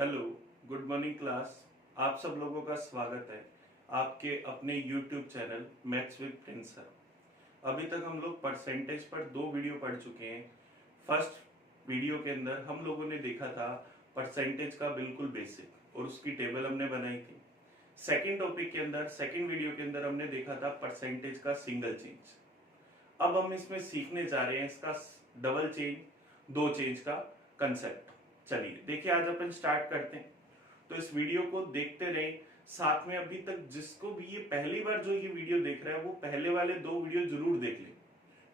Hello, good morning class. आप सब लोगों का स्वागत है आपके अपने YouTube channel maths with Prince sir. अभी तक हम लोग परसेंटेज पर 2 वीडियो पढ़ चुके हैं। फर्स्ट वीडियो के अंदर हम लोगों ने देखा था परसेंटेज का बिल्कुल बेसिक और उसकी टेबल हमने बनाई थी। सेकेंड टॉपिक के अंदर, सेकेंड वीडियो के अंदर हमने देखा था परसेंटेज का सिंगल चेंज। अब हम इसमें सीखने जा रहे हैं इसका डबल चेंज, दो चेंज का कंसेप्ट। चलिए देखिए, आज अपन स्टार्ट करते हैं। तो इस वीडियो को देखते रहें, साथ में अभी तक जिसको भी ये पहली बार जो ये वीडियो देख रहा है वो पहले वाले 2 वीडियो जरूर देख ले,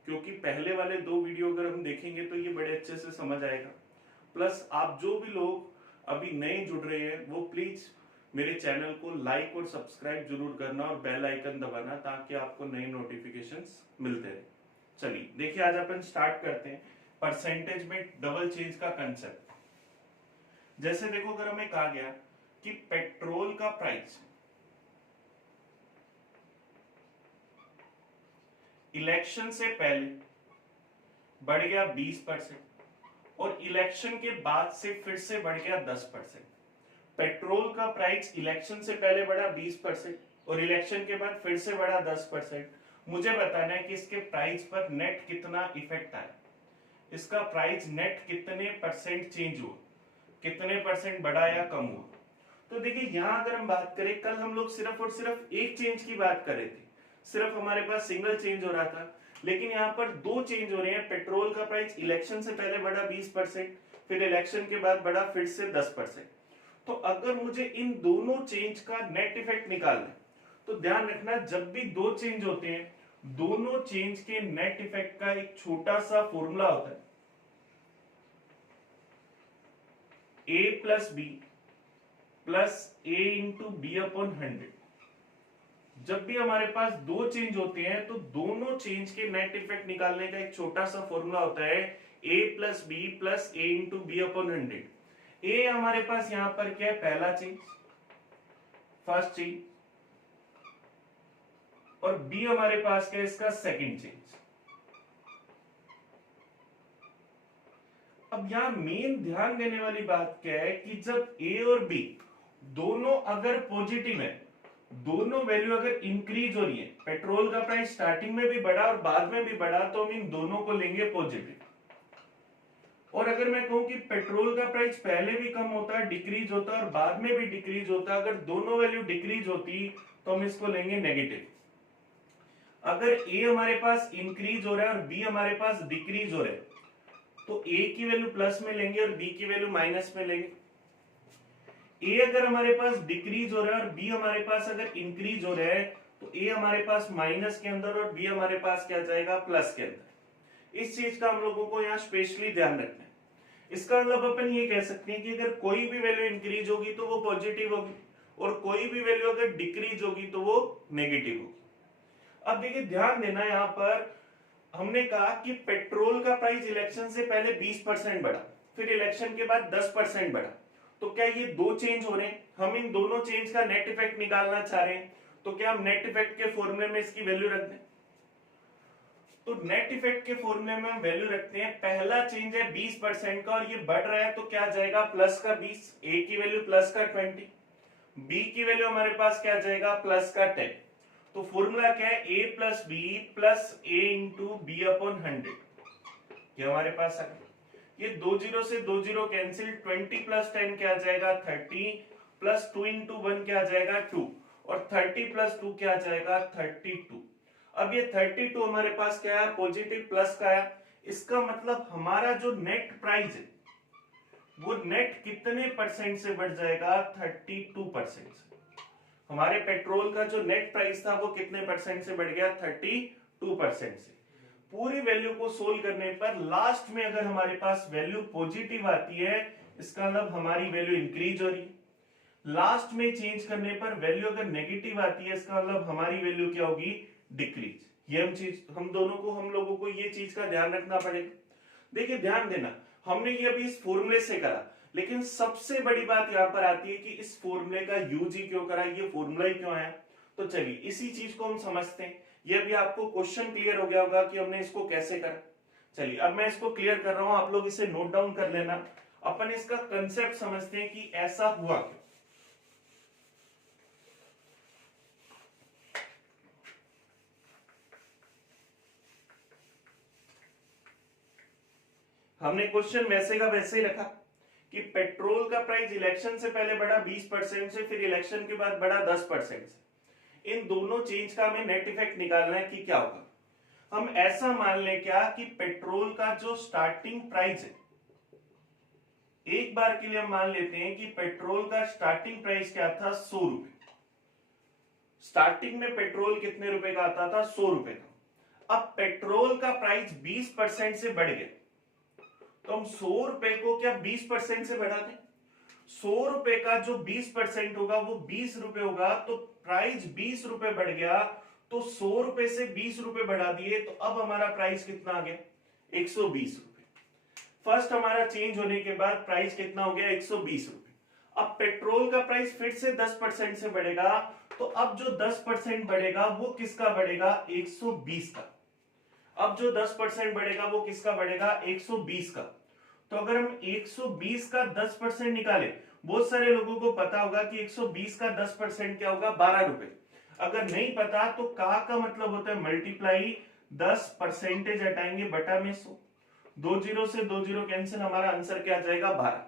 क्योंकि पहले वाले 2 वीडियो अगर हम देखेंगे तो ये बड़े अच्छे से समझ आएगा। प्लस आप जो भी लोग अभी नए जुड़ रहे हैं वो प्लीज मेरे चैनल को लाइक और सब्सक्राइब जरूर करना और बेल आइकन दबाना, ताकि आपको नए नोटिफिकेशंस मिलते रहे। चलिए देखिए, आज अपन स्टार्ट करते हैं परसेंटेज में डबल चेंज का कंसेप्ट। जैसे देखो, अगर हमें कहा गया कि पेट्रोल का प्राइस इलेक्शन से पहले बढ़ गया 20% और इलेक्शन के बाद से फिर से बढ़ गया 10%। पेट्रोल का प्राइस इलेक्शन से पहले बढ़ा 20% और इलेक्शन के बाद फिर से बढ़ा 10%। मुझे बताना है कि इसके प्राइस पर नेट कितना इफेक्ट आया, इसका प्राइस नेट कितने परसेंट चेंज हुआ, कितने परसेंट बढ़ा या कम हुआ। तो देखिए, यहां अगर हम बात करें, कल हम लोग सिर्फ और सिर्फ एक चेंज की बात कर रहे थे, सिर्फ हमारे पास सिंगल चेंज हो रहा था, लेकिन यहाँ पर 2 चेंज हो रहे हैं। पेट्रोल का प्राइस इलेक्शन से पहले बढ़ा 20%, फिर इलेक्शन के बाद बढ़ा फिर से 10%। तो अगर मुझे इन दोनों चेंज का नेट इफेक्ट निकालना है तो ध्यान रखना, जब भी 2 चेंज होते हैं, दोनों चेंज के नेट इफेक्ट का एक छोटा सा फॉर्मूला होता है, a plus B plus A into B upon 100। जब भी हमारे पास 2 चेंज होते हैं तो दोनों चेंज के नेट इफेक्ट निकालने का एक छोटा सा फॉर्मूला होता है a plus B plus A into B upon 100। A हमारे पास यहां पर क्या है, पहला चेंज, फर्स्ट चेंज, और बी हमारे पास क्या है, इसका सेकंड चेंज। अब यहां मेन ध्यान देने वाली बात क्या है कि जब ए और बी दोनों अगर पॉजिटिव है, दोनों वैल्यू अगर इंक्रीज हो रही है, पेट्रोल का प्राइस स्टार्टिंग में भी बढ़ा और बाद में भी बढ़ा, तो हम इन दोनों को लेंगे पॉजिटिव। और अगर मैं कहूं कि पेट्रोल का प्राइस पहले भी कम होता है, डिक्रीज होता है और बाद में भी डिक्रीज होता है, अगर दोनों वैल्यू डिक्रीज होती तो हम इसको लेंगे नेगेटिव। अगर ए हमारे पास इंक्रीज हो रहा है और बी हमारे पास डिक्रीज हो रहा है, तो ए की वैल्यू प्लस में लेंगे और बी की वैल्यू माइनस में लेंगे। ए अगर हमारे पास डिक्रीज हो रहा है और बी हमारे पास अगर इंक्रीज हो रहा है, तो ए हमारे पास माइनस के अंदर और बी हमारे पास क्या जाएगा, प्लस के अंदर। इस चीज का हम लोगों को यहाँ स्पेशली ध्यान रखना है। इसका मतलब अपन ये कह सकते हैं कि अगर कोई भी वैल्यू इंक्रीज होगी तो वो पॉजिटिव होगी और कोई भी वैल्यू अगर डिक्रीज होगी तो वो नेगेटिव होगी। अब देखिए, ध्यान देना, यहाँ पर हमने कहा कि पेट्रोल का प्राइस इलेक्शन से पहले 20% बढ़ा, फिर इलेक्शन के बाद 10% बढ़ा। तो क्या ये 2 चेंज हो रहे हैं, हम इन दोनों चेंज का नेट इफेक्ट निकालना चाह रहे हैं, तो क्या हम नेट इफेक्ट के फॉर्मूले में इसकी वैल्यू रख दें। तो नेट इफेक्ट के फॉर्मूले में हम वैल्यू रखते हैं, पहला चेंज है 20% का और ये बढ़ रहा है, तो क्या जाएगा, प्लस का 20, ए की वैल्यू प्लस का 20, बी की वैल्यू हमारे पास क्या जाएगा, प्लस का 10। तो फॉर्मूला क्या है, a plus B plus A into B upon 100। ये हमारे पास है, ये 2 जीरो से 2 जीरो कैंसिल, 20 प्लस 10 क्या जाएगा, 30, प्लस 2 इंटू 1 क्या जाएगा, 2, और 30 प्लस 2 क्या जाएगा, 32। अब ये 32 हमारे पास क्या है, पॉजिटिव प्लस का है। इसका मतलब हमारा जो नेट प्राइस है वो नेट कितने परसेंट से बढ़ जाएगा, 32% से। हमारे पेट्रोल का जो नेट प्राइस था वो कितने परसेंट से बढ़ गया, 32% से। पूरी वैल्यू को सोल्व करने पर लास्ट में अगर हमारे पास वैल्यू पॉजिटिव आती है, इसका मतलब हमारी वैल्यू इंक्रीज हो रही है। लास्ट में चेंज करने पर वैल्यू अगर नेगेटिव आती है, इसका मतलब हमारी वैल्यू क्या होगी, डिक्रीज। ये हम लोगों को ये चीज का ध्यान रखना पड़ेगा। देखिए, ध्यान देना, हमने ये अभी इस फॉर्मूले से करा, लेकिन सबसे बड़ी बात यहां पर आती है कि इस फॉर्मूले का यूज ही क्यों करा, ये फॉर्मूला ही क्यों आया। तो चलिए इसी चीज को हम समझते हैं। ये अभी आपको क्वेश्चन क्लियर हो गया होगा कि हमने इसको कैसे करा। चलिए अब मैं इसको क्लियर कर रहा हूं, आप लोग इसे नोट डाउन कर लेना। अपन इसका कंसेप्ट समझते हैं कि ऐसा हुआ क्यों। हमने क्वेश्चन वैसे का वैसे ही रखा कि पेट्रोल का प्राइस इलेक्शन से पहले बढ़ा 20% से, फिर इलेक्शन के बाद बढ़ा 10% से। इन दोनों चेंज का हमें नेट इफेक्ट निकालना है कि क्या होगा। हम ऐसा मान लें क्या कि पेट्रोल का जो स्टार्टिंग प्राइस है, एक बार के लिए हम मान लेते हैं कि पेट्रोल का स्टार्टिंग प्राइस क्या था, 100 रुपए। स्टार्टिंग में पेट्रोल कितने रुपए का आता था, 100 रुपए का। अब पेट्रोल का प्राइस 20% से बढ़ गया, तो हम 100 रुपए को क्या 20% से बढ़ा दें। 100 रुपए का जो 20% होगा वो 20 रुपए होगा, तो प्राइस 20 रुपए बढ़ गया, तो 100 रुपए से 20 रुपए बढ़ा दिए, तो अब हमारा प्राइस कितना आ गया, 120 रुपए। फर्स्ट हमारा चेंज होने के बाद प्राइस कितना हो गया, 120 रुपए। अब पेट्रोल का प्राइस फिर से 10% से बढ़ेगा, तो अब जो 10% बढ़ेगा वो किसका बढ़ेगा, 120 का। अब जो 10% बढ़ेगा वो किसका बढ़ेगा, 120 का। तो अगर हम 120 का 10% निकालें, बहुत सारे लोगों को पता होगा कि 120 का 10% क्या होगा, 12 रुपए। अगर नहीं पता तो का मतलब होता है मल्टीप्लाई 10 परसेंटेज हटाएंगे बटा में 100, 2 जीरो से 2 जीरो कैंसिल, हमारा आंसर क्या आ जाएगा, 12।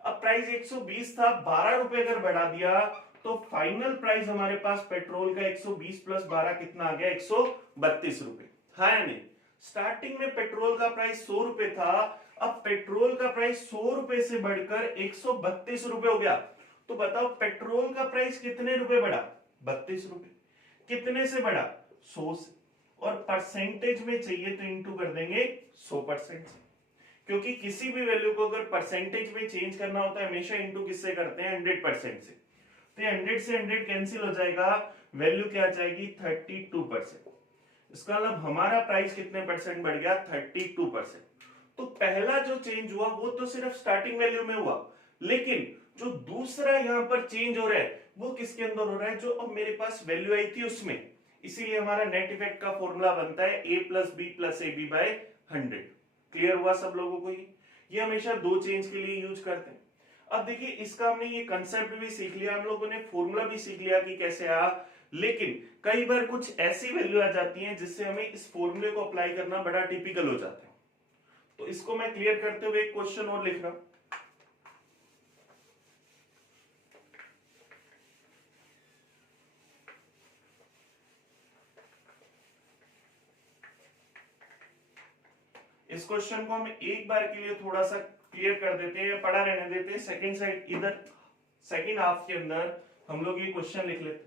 अब प्राइस 120 था, 12 रुपए अगर बढ़ा दिया तो फाइनल प्राइस हमारे पास पेट्रोल का 120 प्लस 12 कितना आ गया, 132 रुपए। हाँ या नहीं। स्टार्टिंग में पेट्रोल का प्राइस 100 रुपए था, अब पेट्रोल का प्राइस 100 रुपए से बढ़कर 132 रुपए हो गया। तो बताओ पेट्रोल का प्राइस कितने रुपए बढ़ा, 32 रुपए। कितने से बढ़ा, 100 से। और परसेंटेज में चाहिए तो इंटू कर देंगे 100% से, क्योंकि किसी भी वैल्यू को अगर परसेंटेज में चेंज करना होता है हमेशा इंटू किससे करते हैं, 100% से। तो 100 से 100 कैंसिल हो जाएगा, वैल्यू क्या आ जाएगी, 32%। इसका मतलब हमारा प्राइस कितने परसेंट बढ़ गया, 32%। तो पहला जो चेंज हुआ वो तो सिर्फ स्टार्टिंग वैल्यू में हुआ, लेकिन जो दूसरा यहाँ पर चेंज हो रहा है वो किसके अंदर हो रहा है, जो अब मेरे पास वैल्यू आई थी उसमें। इसीलिए हमारा नेट इफेक्ट का फॉर्मूला बनता है a plus B plus A B by 100। Clear हुआ सब लोगों को। ये हमेशा दो चेंज के लिए यूज करते हैं। अब देखिए इसका हमने ये कंसेप्ट भी सीख लिया, हम लोगों ने फॉर्मूला भी सीख लिया कि कैसे आ, लेकिन कई बार कुछ ऐसी वैल्यू आ जाती हैं जिससे हमें इस फॉर्मूले को अप्लाई करना बड़ा टिपिकल हो जाता है। तो इसको मैं क्लियर करते हुए एक क्वेश्चन और लिख रहा हूं। इस क्वेश्चन को हम एक बार के लिए थोड़ा सा क्लियर कर देते हैं, पढ़ा रहने देते हैं। सेकंड साइड इधर सेकंड हाफ के अंदर हम लोग ये क्वेश्चन लिख लेते हैं।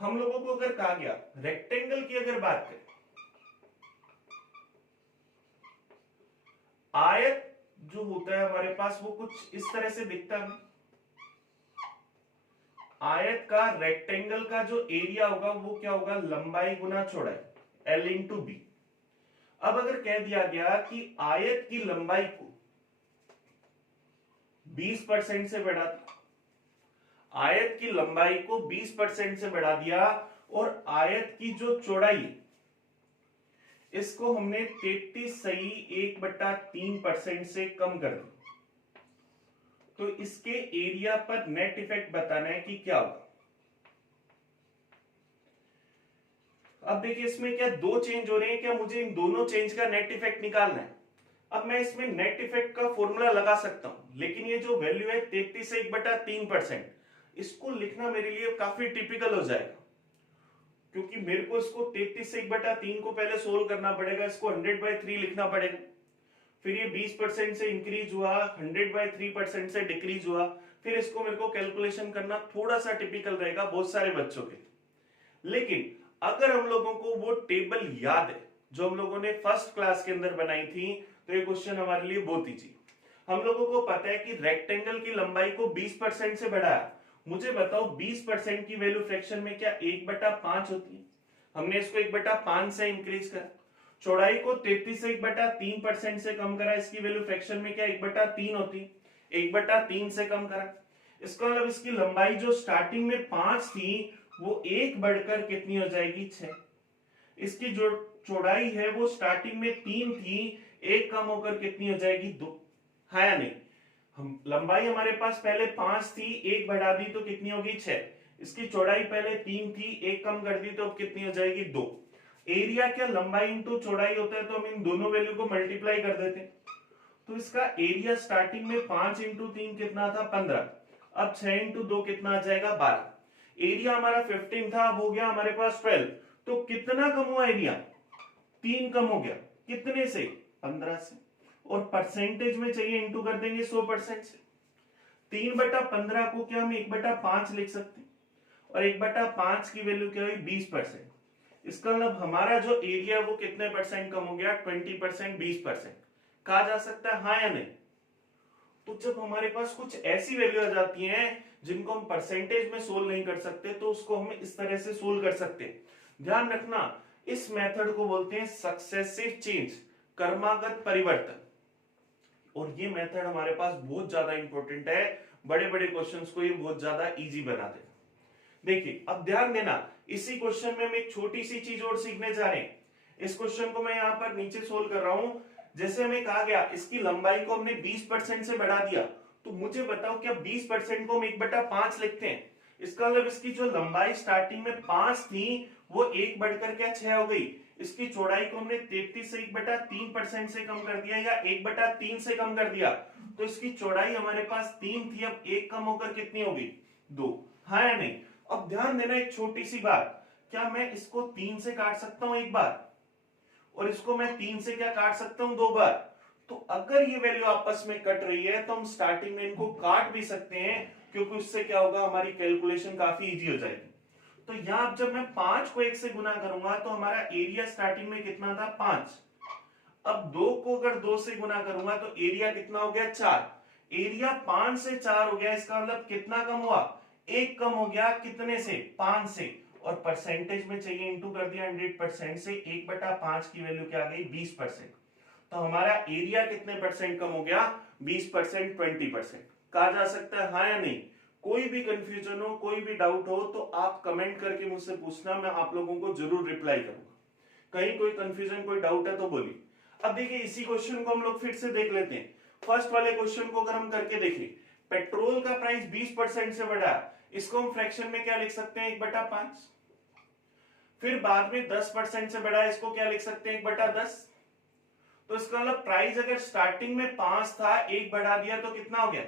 हम लोगों को अगर कहा गया रेक्टेंगल की अगर बात करें, आयत जो होता है हमारे पास वो कुछ इस तरह से दिखता है। आयत का रेक्टेंगल का जो एरिया होगा वो क्या होगा, लंबाई गुना चौड़ाई, L इंटू बी। अब अगर कह दिया गया कि आयत की लंबाई को 20% से बढ़ा दिया, आयत की लंबाई को 20% से बढ़ा दिया, और आयत की जो चौड़ाई इसको हमने 33.1/3% से कम कर दिया, तो इसके एरिया पर नेट इफेक्ट बताना है कि क्या होगा। अब देखिए इसमें क्या दो चेंज हो रहे हैं, क्या मुझे इन दोनों चेंज का नेट इफेक्ट निकालना है। अब मैं इसमें नेट इफेक्ट का फॉर्मूला लगा सकता हूं, लेकिन ये जो वैल्यू है 33.1/3%, इसको लिखना मेरे लिए काफी टिपिकल हो जाएगा, क्योंकि मेरे को इसको 33/3 को पहले सोल्व करना पड़ेगा, इसको 100/3 लिखना पड़ेगा, फिर ये 20% से इंक्रीज हुआ, 100/3% से डिक्रीज हुआ, फिर इसको मेरे को कैलकुलेशन करना थोड़ा सा टिपिकल रहेगा बहुत सारे बच्चों के। लेकिन अगर हम लोगों को वो टेबल याद है जो हम लोगों ने फर्स्ट क्लास के अंदर बनाई थी, तो ये क्वेश्चन हमारे लिए बहुत इजी। हम लोगों को पता है कि रेक्टेंगल की लंबाई को 20% से बढ़ाया। मुझे बताओ 20% की वैल्यू फ्रैक्शन में क्या 1/5 होती है, हमने इसको 1/5 से इंक्रीज करा। चौड़ाई को 33.3% से कम करा, इसकी वैल्यू फ्रैक्शन में क्या 1/3 होती, 1/3 से कम करा। इसका मतलब इसकी लंबाई जो स्टार्टिंग में 5 थी वो 1 बढ़कर कितनी हो जाएगी, 6। इसकी जो चौड़ाई है वो स्टार्टिंग में 3 थी, 1 कम होकर कितनी हो जाएगी, 2। हाँ या नहीं। हम लंबाई हमारे पास पहले 5 थी, एक बढ़ा दी तो कितनी होगी 6। इसकी चौड़ाई पहले 3 थी, एक कम कर दी तो अब कितनी हो जाएगी 2। एरिया क्या लंबाई इंटू चौड़ाई होता है, तो हम इन दोनों वैल्यू को मल्टीप्लाई कर देते हैं। तो इसका एरिया स्टार्टिंग में 5 इंटू 3 कितना था 15, अब 6 इंटू 2 कितना आ जाएगा 12। एरिया हमारा 15 था, अब हो गया हमारे पास 12। तो कितना कम हुआ एरिया, 3 कम हो गया, कितने से 15 से। और परसेंटेज में चाहिए, इंटू कर देंगे 100% से। 3/15 को क्या हम 1/5 लिख सकते हैं, और 1/5 की वैल्यू क्या हुई 20%। इसका मतलब हमारा जो एरिया वो कितने परसेंट कम हो गया, 20%, 20% कहा जा सकता है, हाँ या नहीं। तो जब हमारे पास कुछ ऐसी वैल्यू आ जाती हैं जिनको हम परसेंटेज में सोल्व नहीं कर सकते, तो उसको हम इस तरह से सोल्व कर सकते हैं। ध्यान रखना, इस मेथड को बोलते हैं सक्सेसिव चेंज, क्रमागत परिवर्तन। और ये मेथड हमारे पास बहुत ज्यादा इंपॉर्टेंट है, बड़े बड़े क्वेश्चंस को ये बहुत ज्यादा इजी बना देगा। देखिए अब ध्यान देना, इसी क्वेश्चन में हम एक छोटी सी चीज और सीखने जा रहे हैं। इस क्वेश्चन को मैं यहाँ पर नीचे सोल्व कर रहा हूं। जैसे हमें कहा गया इसकी लंबाई को हमने 20% से बढ़ा दिया, तो मुझे बताओ क्या 20% को हम 1/5 लिखते हैं। इसका मतलब इसकी जो लंबाई स्टार्टिंग में 5 थी वो 1 बढ़कर क्या 6 हो गई। इसकी चौड़ाई को हमने 33 से 1/3% से कम कर दिया, या 1/3 से कम कर दिया, तो इसकी चौड़ाई हमारे पास 3 थी, अब 1 कम होकर कितनी होगी 2। हाँ या नहीं। अब ध्यान देना एक छोटी सी बात, क्या मैं इसको 3 से काट सकता हूं एक बार, और इसको मैं 3 से क्या काट सकता हूं 2 बार। तो अगर ये वैल्यू आपस में कट रही है तो हम स्टार्टिंग में इनको काट भी सकते हैं, क्योंकि उससे क्या होगा हमारी कैलकुलेशन काफी इजी हो जाएगी। तो यहां जब मैं 5 को 1 से गुना करूंगा तो हमारा एरिया स्टार्टिंग में कितना था 5। अब 2 को अगर 2 से गुना करूंगा तो एरिया कितना हो गया 4। एरिया 5 से 4 हो गया, इसका मतलब कितना कम हुआ, 1 कम हो गया, कितने से 5 से। और परसेंटेज में चाहिए, इंटू कर दिया 100% से, 1/5 की वैल्यू क्या आ गई 20%। तो हमारा एरिया कितने परसेंट कम हो गया 20%, 20% कहा जा सकता है, हाँ या नहीं। कोई भी कंफ्यूजन हो, कोई भी डाउट हो तो आप कमेंट करके मुझसे पूछना, मैं आप लोगों को जरूर रिप्लाई करूंगा। कहीं कोई कंफ्यूजन कोई डाउट है तो बोलिए। अब देखिए इसी क्वेश्चन को हम लोग फिर से देख लेते हैं। फर्स्ट वाले क्वेश्चन को अगर हम करके देखें, पेट्रोल का प्राइस 20% से बढ़ा, इसको हम फ्रैक्शन में क्या लिख सकते हैं 1/5। फिर बाद में 10% से बढ़ा, इसको क्या लिख सकते हैं 1/10। तो इसका मतलब प्राइस अगर स्टार्टिंग में 5 था, 1 बढ़ा दिया तो कितना हो गया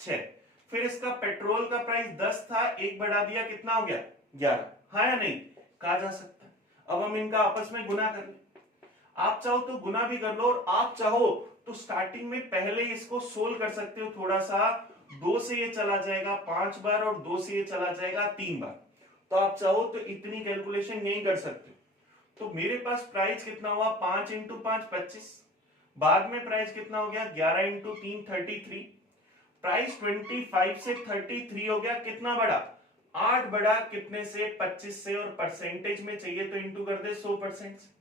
6। फिर इसका पेट्रोल का प्राइस 10 था, 1 बढ़ा दिया कितना हो गया 11। हाँ या नहीं, कहा जा सकता है। अब हम इनका आपस में गुना कर लें, आप चाहो तो गुना भी कर लो, और आप चाहो तो स्टार्टिंग में पहले इसको सोल्व कर सकते हो थोड़ा सा। 2 से ये चला जाएगा 5 बार, और 2 से ये चला जाएगा 3 बार। तो आप चाहो तो इतनी कैलकुलेशन नहीं कर सकते। तो मेरे पास प्राइस कितना हुआ 5 इंटू 5 25। बाद में प्राइस कितना हो गया 11 इंटू 3 33। प्राइस 25 से 33 हो गया, कितना बढ़ा 8 बढ़ा, कितने से 25 से। और परसेंटेज में चाहिए तो इंटू कर दे 100% से।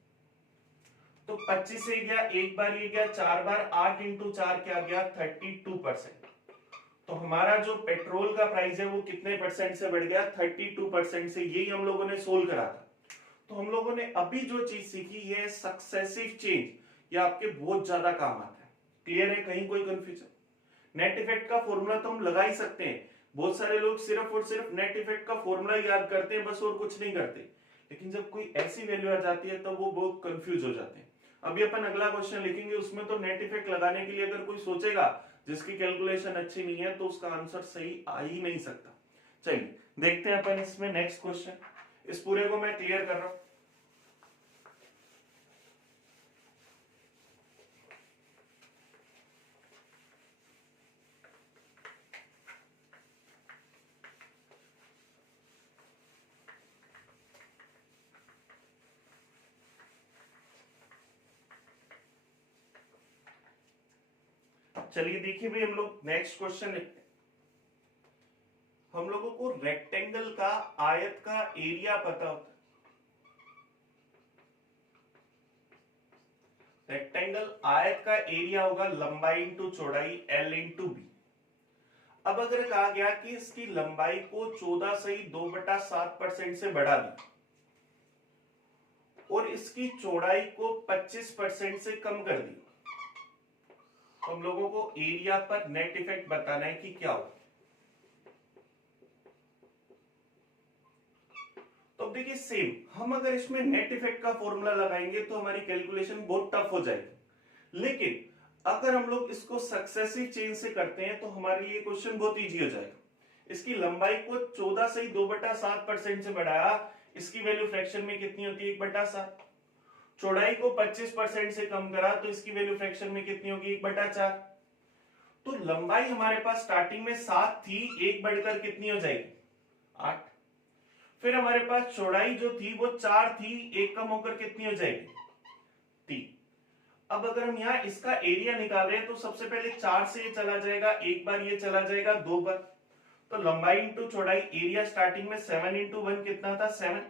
तो 25 से गया एक बार, ये गया 4 बार, 8 इंटू 4 क्या गया 32%। तो हमारा जो पेट्रोल का प्राइस है वो कितने परसेंट से बढ़ गया 32% से। यही हम लोगों ने सोल्व करा था। तो हम लोगों ने अभी जो चीज सीखी है सक्सेसिव चेंज, ये आपके बहुत ज्यादा काम आता है। क्लियर है, कहीं कोई कंफ्यूजन। नेट इफेक्ट का फॉर्मूला तो हम लगा ही सकते हैं। बहुत सारे लोग सिर्फ और सिर्फ नेट इफेक्ट का फॉर्मूला याद करते हैं बस, और कुछ नहीं करते। लेकिन जब कोई ऐसी वैल्यू आ जाती है तो वो बहुत कंफ्यूज हो जाते हैं। अभी अपन अगला क्वेश्चन लिखेंगे, उसमें तो नेट इफेक्ट लगाने के लिए अगर कोई सोचेगा जिसकी कैलकुलेशन अच्छी नहीं है तो उसका आंसर सही आ ही नहीं सकता। चलिए देखते हैं अपन इसमें नेक्स्ट क्वेश्चन। इस पूरे को मैं क्लियर कर रहा हूं। चलिए देखिए भाई, हम लोग नेक्स्ट क्वेश्चन लिखते हैं। हम लोगों को रेक्टेंगल का आयत का एरिया पता होता है। रेक्टेंगल आयत का एरिया होगा लंबाई इंटू चौड़ाई L इंटू बी। अब अगर कहा गया कि इसकी लंबाई को 14 से 2/7% से बढ़ा दी, और इसकी चौड़ाई को 25% से कम कर दी, तो हम लोगों को एरिया पर नेट इफेक्ट बताना है कि क्या हो। तो अब देखिए सेम, हम अगर इसमें नेट इफेक्ट का फॉर्मूला लगाएंगे तो हमारी कैलकुलेशन बहुत टफ हो जाएगी, लेकिन अगर हम लोग इसको सक्सेसिव चेंज से करते हैं तो हमारे लिए क्वेश्चन बहुत इजी हो जाएगा। इसकी लंबाई को 14 से 2/7% से बढ़ाया, इसकी वैल्यू फ्रैक्शन में कितनी होती है 1/7। चौड़ाई को 25% से कम करा तो इसकी वैल्यू फ्रैक्शन में कितनी होगी 1/4। तो लंबाई हमारे पास स्टार्टिंग में 7 थी, 1 बढ़कर कितनी हो जाएगी 8। फिर हमारे पास चौड़ाई जो थी वो 4 थी, 1 कम होकर कितनी हो जाएगी 3। अब अगर हम यहाँ इसका एरिया निकाल रहे हैं तो सबसे पहले 4 से ये चला जाएगा, एक बार ये चला जाएगा 2 बार, तो लंबाई इंटू चौड़ाई, एरिया स्टार्टिंग में 7 इंटू 1 कितना था 7,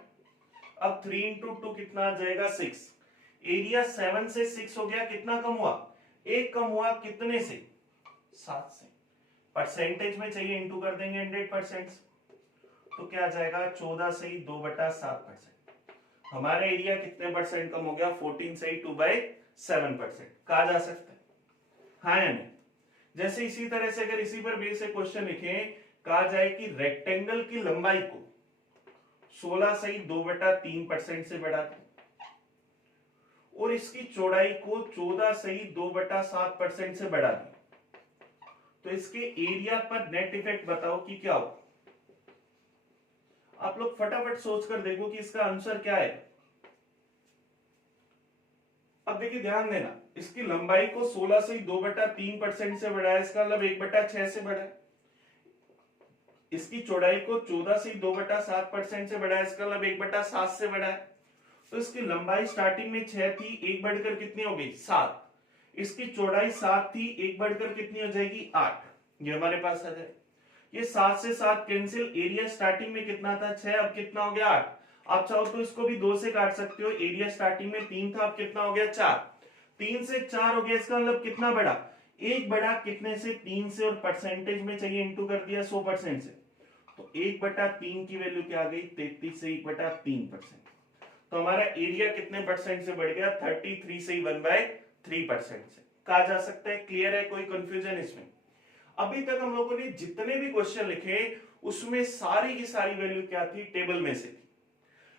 अब 3 इंटू 2 कितना आ जाएगा 6। एरिया 7 से 6 हो गया, कितना कम हुआ 1 कम हुआ, कितने से 7 से। परसेंटेज में चाहिए इंटू कर देंगे 100%, तो क्या आ जाएगा 14 से 2/7%। हमारा एरिया कितने परसेंट कम हो गया 14 से 2/7% कहा जा सकता है, हाँ या नहीं। जैसे इसी तरह से अगर इसी पर बेस से क्वेश्चन लिखे, कहा जाए कि रेक्टेंगल की लंबाई को 16 से 2/3% से बढ़ा दें और इसकी चौड़ाई को 14 से 2/7% से बढ़ा दें, तो इसके एरिया पर नेट इफेक्ट बताओ कि क्या हो। आप लोग फटाफट सोचकर देखो कि इसका आंसर क्या है। अब देखिए ध्यान देना, इसकी लंबाई को 16 से 2/3% से बढ़ाया, इसका मतलब 1/6 से बढ़ा। इसकी चौड़ाई को 14 से 2/7% से बढ़ाया, इसका मतलब 1/7 से बढ़ा है। तो इसकी लंबाई स्टार्टिंग में 6 थी, 1 बढ़कर कितनी हो गई 7। इसकी चौड़ाई 7 थी, 1 बढ़कर कितनी हो जाएगी 8। ये हमारे पास आ जाए, ये 7 से 7 कैंसिल, एरिया स्टार्टिंग में कितना था 6, अब कितना हो गया 8। आप चाहो तो इसको भी 2 से काट सकते हो, एरिया स्टार्टिंग में 3 था, अब कितना हो गया 4। 3 से 4 हो गया, इसका मतलब कितना बढ़ा 1 बढ़ा, कितने से 3 से, और परसेंटेज में चाहिए इंटू कर दिया 100% से, तो 1/3 की वैल्यू क्या आ गई 33 से 1/3%। तो हमारा एरिया कितने परसेंट से बढ़ गया 33 से 1/3% से कहा जा सकता है। क्लियर है, कोई कंफ्यूजन इसमें। अभी तक हम लोगों ने जितने भी क्वेश्चन लिखे उसमें सारी की सारी वैल्यू क्या थी टेबल में से थी,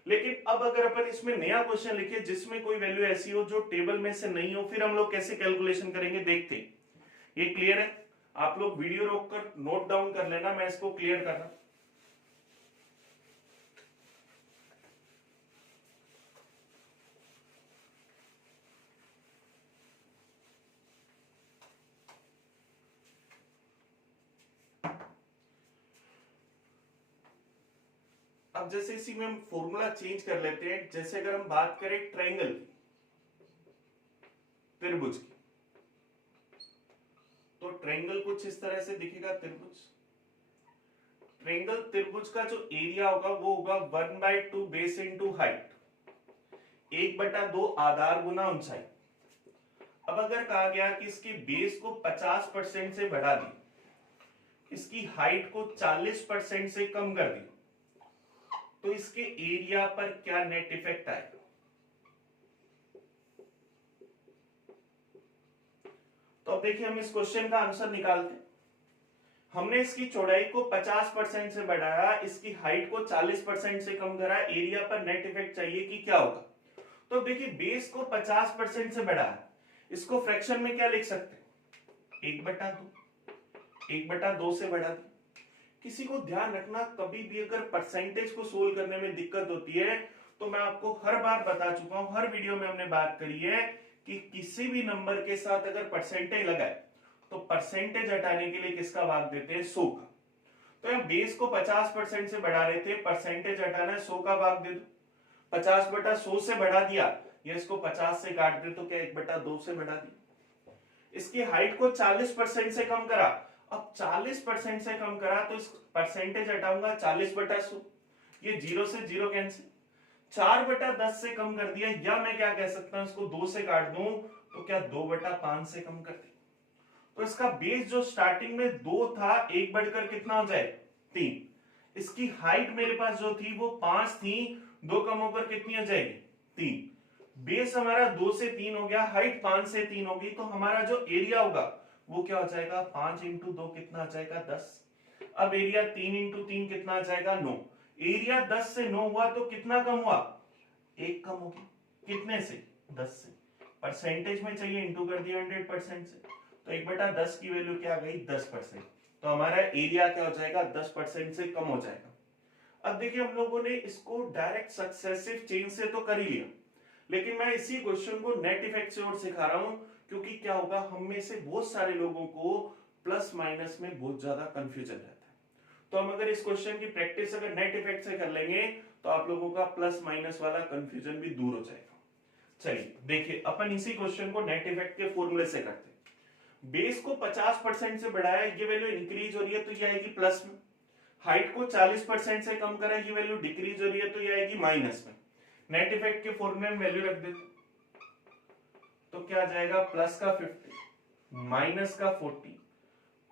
लेकिन अब अगर अपन इसमें नया क्वेश्चन लिखे जिसमें कोई वैल्यू ऐसी हो जो टेबल में से नहीं हो, फिर हम लोग कैसे कैलकुलेशन करेंगे देखते हैं। ये क्लियर है, आप लोग वीडियो रोककर नोट डाउन कर लेना, मैं इसको क्लियर कर रहा। अब जैसे इसी में हम फॉर्मूला चेंज कर लेते हैं। जैसे अगर हम बात करें ट्रायंगल त्रिभुज की, तो ट्रायंगल कुछ इस तरह से दिखेगा त्रिभुज। ट्रायंगल त्रिभुज का जो एरिया होगा वो होगा 1/2 बेस इंटू हाइट, 1/2 आधार गुना ऊंचाई। अब अगर कहा गया कि इसकी बेस को 50% से बढ़ा दी, इसकी हाइट को 40% से कम कर दी, तो इसके एरिया पर क्या नेट इफेक्ट आएगा। तो अब देखिए हम इस क्वेश्चन का आंसर निकालते हैं। हमने इसकी चौड़ाई को 50% से बढ़ाया, इसकी हाइट को 40% से कम करा, एरिया पर नेट इफेक्ट चाहिए कि क्या होगा। तो देखिए बेस को 50% से बढ़ाया, इसको फ्रैक्शन में क्या लिख सकते हैं 1/2, 1/2 से बढ़ा दी। किसी को ध्यान रखना, कभी भी अगर परसेंटेज को सोल्व करने में दिक्कत होती है तो मैं आपको हर बार बता चुका हूं, हर वीडियो में हमने बात करी है कि किसी भी नंबर के साथ अगर परसेंटेज लगाए तो परसेंटेज हटाने के लिए किसका भाग देते हैं 100 का। तो यहाँ बेस को 50% से बढ़ा रहे थे, परसेंटेज हटाना है 100 का भाग दे दो, 50/100 से बढ़ा दिया, या इसको 50 से काट दे तो क्या 1/2 से बढ़ा दिया। इसकी हाइट को 40% से कम करा, अब 40% से कम करा तो इस परसेंटेज हटाऊंगा 40/100, ये 0 से 0 कैंसिल, 4/10 से कम कर दिया, या मैं क्या कह सकता हूं इसको 2 से काट दूं तो क्या 2/5 से कम कर दिया। तो इसका बेस जो स्टार्टिंग में 2 था, 1 बढ़कर कितना हो जाए 3। इसकी हाइट मेरे पास जो थी वो 5 थी, 2 कम होकर कितनी हो जाएगी 3। बेस हमारा 2 से 3 हो गया, हाइट 5 से 3 होगी, तो हमारा जो एरिया होगा वो क्या हो जाएगा 5 इंटू 2 कितना आ जाएगा 10। अब एरिया 3 इंटू 3 कितना आ जाएगा 9। एरिया 10 से 9 हुआ तो कितना कम हुआ, 1 कम हो गया। कितने से, 10 से। परसेंटेज में चाहिए, इंटू कर दिया 100% से, तो 1/10 की वैल्यू क्या आ गई 10%। तो हमारा एरिया क्या हो जाएगा 10% से कम हो जाएगा। अब देखिए हम लोगों ने इसको डायरेक्ट सक्सेसिव चेंज से तो कर ही लिया, लेकिन मैं इसी क्वेश्चन को नेट इफेक्ट से और सिखा रहा हूं, क्योंकि क्या होगा हम में से बहुत सारे लोगों को प्लस माइनस में बहुत ज्यादा कंफ्यूजन रहता है। तो हम अगर इस क्वेश्चन की प्रैक्टिस अगर नेट इफेक्ट से कर लेंगे तो आप लोगों का प्लस माइनस वाला कंफ्यूजन भी दूर हो जाएगा। चलिए देखिए अपन इसी क्वेश्चन को नेट इफेक्ट के फॉर्मूले से करते हैं। बेस को 50% से बढ़ाया, ये वैल्यू इंक्रीज हो रही है तो ये आएगी प्लस में। हाइट को 40% से कम करा, ये वैल्यू डिक्रीज हो रही है तो ये आएगी माइनस में। नेट इफेक्ट के फॉर्मूले में वैल्यू रख देते तो क्या आ जाएगा प्लस का 50 माइनस का 40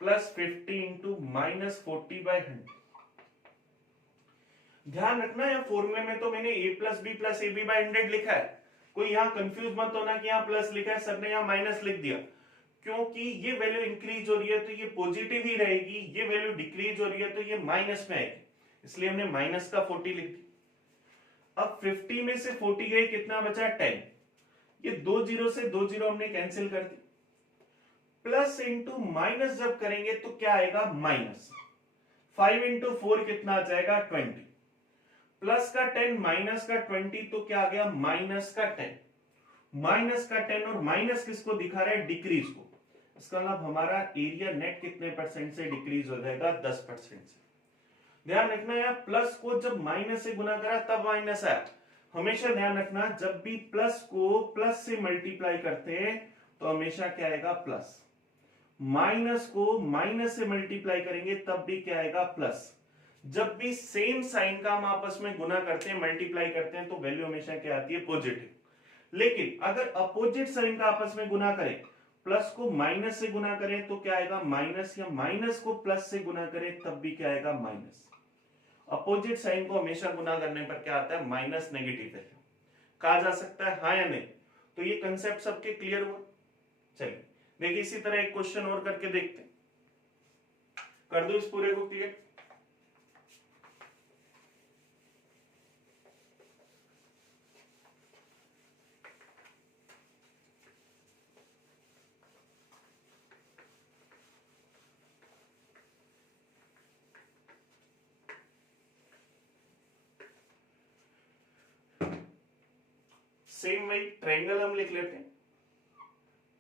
प्लस 50 इंटू माइनस 40/100। ध्यान रखना है फॉर्मूले में तो मैंने a plus B plus A B by 100 लिखा है, कोई यहां कंफ्यूज मत होना कि यहां प्लस लिखा है सर ने यहां माइनस लिख दिया, क्योंकि ये वैल्यू इंक्रीज हो रही है तो ये पॉजिटिव ही रहेगी, ये वैल्यू डिक्रीज हो रही है तो ये माइनस में आएगी, इसलिए हमने माइनस का 40 लिख दिया। अब 50 में से 40 गई, कितना बचा 10। ये 2 जीरो से 2 जीरो हमने कैंसिल कर दी। प्लस इंटू माइनस जब करेंगे तो क्या आएगा माइनस। 5 इंटू 4 कितना आ जाएगा 20। प्लस का 10 माइनस का 20 तो क्या आ गया माइनस का 10। माइनस का 10 और माइनस किसको दिखा रहा है डिक्रीज को। इसका मतलब हमारा एरिया नेट कितने परसेंट से डिक्रीज हो जाएगा 10% से। ध्यान रखना यार प्लस को जब माइनस से गुना करा तब माइनस आया। हमेशा ध्यान रखना जब भी प्लस को प्लस से मल्टीप्लाई करते हैं तो हमेशा क्या आएगा प्लस। माइनस को माइनस से मल्टीप्लाई करेंगे तब भी क्या आएगा प्लस। जब भी सेम साइन का हम आपस में गुना करते हैं मल्टीप्लाई करते हैं तो वैल्यू हमेशा क्या आती है पॉजिटिव। लेकिन अगर अपोजिट साइन का आपस में गुना करें, प्लस को माइनस से गुना करें तो क्या आएगा माइनस, या माइनस को प्लस से गुना करें तब भी क्या आएगा माइनस। अपोजिट साइन को हमेशा गुना करने पर क्या आता है माइनस नेगेटिव वैल्यू। कहा जा सकता है हाँ या नहीं। तो ये कंसेप्ट सबके क्लियर हुआ। चलिए देखिए इसी तरह एक क्वेश्चन और करके देखते हैं, कर दो इस पूरे को क्लियर। सेम वही ट्रायंगल हम लिख लेते हैं।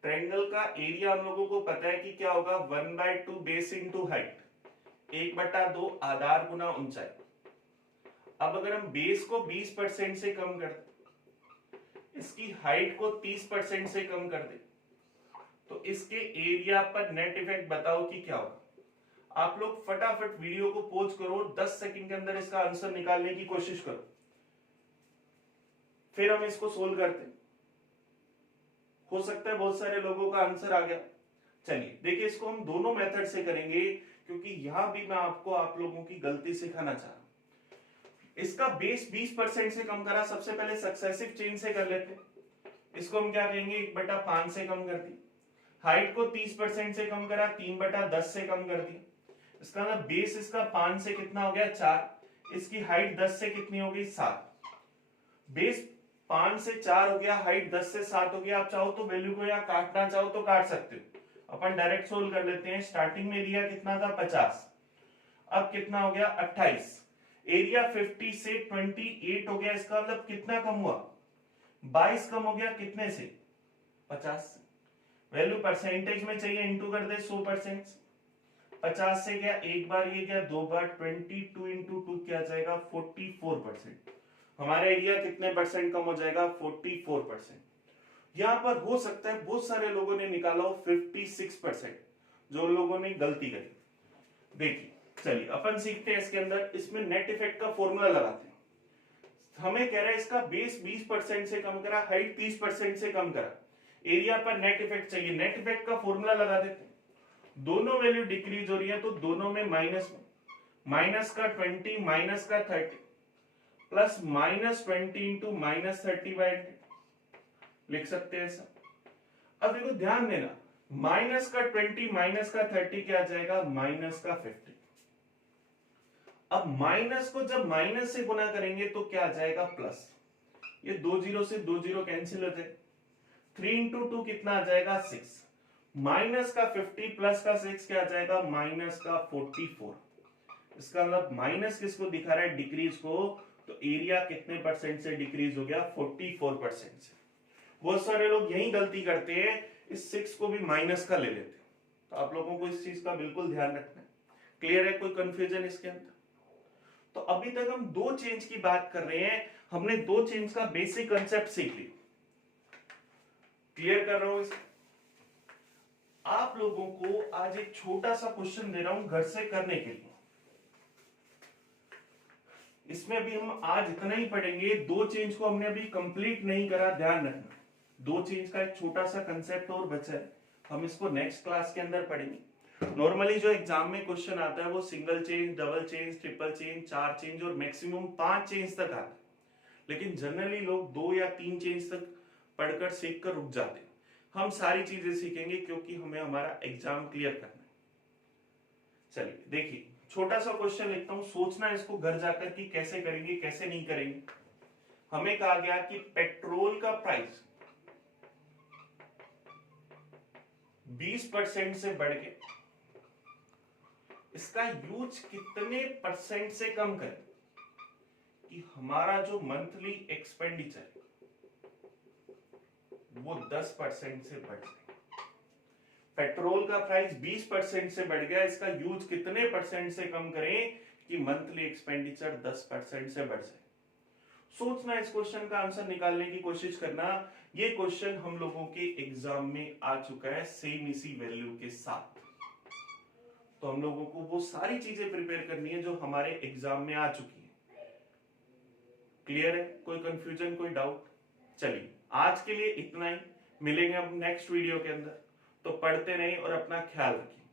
ट्रायंगल का एरिया हम लोगों को पता है कि क्या होगा 1/2 बेस इंटू हाइट, 1/2 आधार गुना ऊंचाई। अब अगर हम बेस को 20% से कम कर दे, इसकी हाइट को 30% से कम कर दे, तो इसके एरिया पर नेट इफेक्ट बताओ कि क्या होगा। आप लोग फटाफट वीडियो को पॉज करो, 10 सेकंड के अंदर इसका आंसर निकालने की कोशिश करो, फिर हम इसको सोल्व करते हैं। हो सकता है बहुत सारे लोगों का आंसर आ गया। चलिए देखिए इसको हम दोनों मेथड से करेंगे, क्योंकि यहां भी मैं आपको आप लोगों की गलती सिखाना चाह रहा हूं। इसका बेस 20% से कम करा, सबसे पहले सक्सेसिव चेन से कर लेते हैं। इसको हम क्या कहेंगे 1/5 से कम कर दी। हाइट को 30% से कम करा, 3/10 से कम कर दी। इसका ना बेस इसका 5 से कितना हो गया 4, इसकी हाइट 10 से कितनी हो गई 7। बेस 5 से 4 हो गया, हाइट 10 से 7 हो गया। आप चाहो तो वैल्यू को या काटना चाहो तो काट सकते हो। अपन डायरेक्ट सोल्व कर लेते हैं। स्टार्टिंग में एरिया कितना था 50, अब कितना हो गया 28। एरिया 50 से 28 हो गया, इसका मतलब कितना कम हुआ 22 कम हो गया, कितने से 50 से। वैल्यू परसेंटेज में चाहिए, इंटू कर दे 100%। 50 से गया एक बार, ये गया 2 बार, 22 इंटू 2 क्या जाएगा 44%। हमारा एरिया कितने परसेंट कम हो जाएगा 44%। यहां पर हो सकता है बहुत सारे लोगों ने निकाला हो 56%, जो लोगों ने गलती करी। देखिए चलिए अपन सीखते हैं इसके अंदर, इसमें नेट इफेक्ट का फॉर्मूला लगाते हैं। हमें कह रहा है इसका बेस 20% से कम करा, हाइट 30% से कम करा, एरिया पर नेट इफेक्ट चाहिए। नेट इफेक्ट का फॉर्मूला लगा देते हैं। दोनों वैल्यू डिक्रीज हो रही है तो दोनों में माइनस का 20 माइनस का 30 प्लस -20 इंटू -30/100 लिख सकते हैं ऐसा। अब देखो ध्यान देना, माइनस का 20 माइनस का 30 क्या आ जाएगा, माइनस का 50। अब माइनस को जब माइनस से गुना करेंगे तो क्या आ जाएगा, प्लस। ये 2 जीरो से 2 जीरो कैंसिल हो जाए, 3 इंटू 2 कितना आ जाएगा, 6। माइनस का 50 प्लस का 6 क्या आ जाएगा, माइनस का 44। इसका मतलब माइनस किसको दिखा रहा है, डिक्रीज को। तो एरिया कितने परसेंट से डिक्रीज हो गया, 44% से। बहुत सारे लोग यही गलती करते हैं, इस 6 को भी माइनस का ले लेते हैं। तो आप लोगों को इस चीज का बिल्कुल ध्यान रखना है। क्लियर है, कोई कंफ्यूजन इसके अंदर? तो अभी तक हम दो चेंज की बात कर रहे हैं, हमने दो चेंज का बेसिक कंसेप्ट सीख लिया। क्लियर कर रहा हूं इसे। आप लोगों को आज एक छोटा सा क्वेश्चन दे रहा हूं घर से करने के लिए। इसमें भी हम आज इतना ही पढ़ेंगे, दो चेंज को हमने अभी कंप्लीट नहीं करा, ध्यान रखना। दो चेंज का एक छोटा सा कंसेप्ट और बचा है, हम इसको नेक्स्ट क्लास के अंदर पढ़ेंगे। नॉर्मली जो एग्जाम में क्वेश्चन आता है वो single change, double change, triple change, 4 change और मैक्सिमम 5 चेंज तक आता है। लेकिन जनरली लोग 2 या 3 चेंज तक पढ़कर सीख कर रुक जाते हैं। हम सारी चीजें सीखेंगे क्योंकि हमें हमारा एग्जाम क्लियर करना है। चलिए देखिए, छोटा सा क्वेश्चन लिखता हूं, सोचना इसको घर जाकर कि कैसे करेंगे कैसे नहीं करेंगे। हमें कहा गया कि पेट्रोल का प्राइस 20% से बढ़ के इसका यूज कितने परसेंट से कम करें कि हमारा जो मंथली एक्सपेंडिचर वो 10% से बढ़ जाए। पेट्रोल का प्राइस 20% से बढ़ गया, इसका यूज कितने परसेंट से कम करें कि मंथली एक्सपेंडिचर 10% से बढ़ जाए। सोचना, इस क्वेश्चन का आंसर निकालने की कोशिश करना। ये क्वेश्चन हम लोगों के एग्जाम में आ चुका है सेम इसी वैल्यू के साथ। तो हम लोगों को वो सारी चीजें प्रिपेयर करनी है जो हमारे एग्जाम में आ चुकी है। क्लियर है, कोई कंफ्यूजन, कोई डाउट? चलिए आज के लिए इतना ही, मिलेंगे हम नेक्स्ट वीडियो के अंदर। तो पढ़ते रहें और अपना ख्याल रखिए।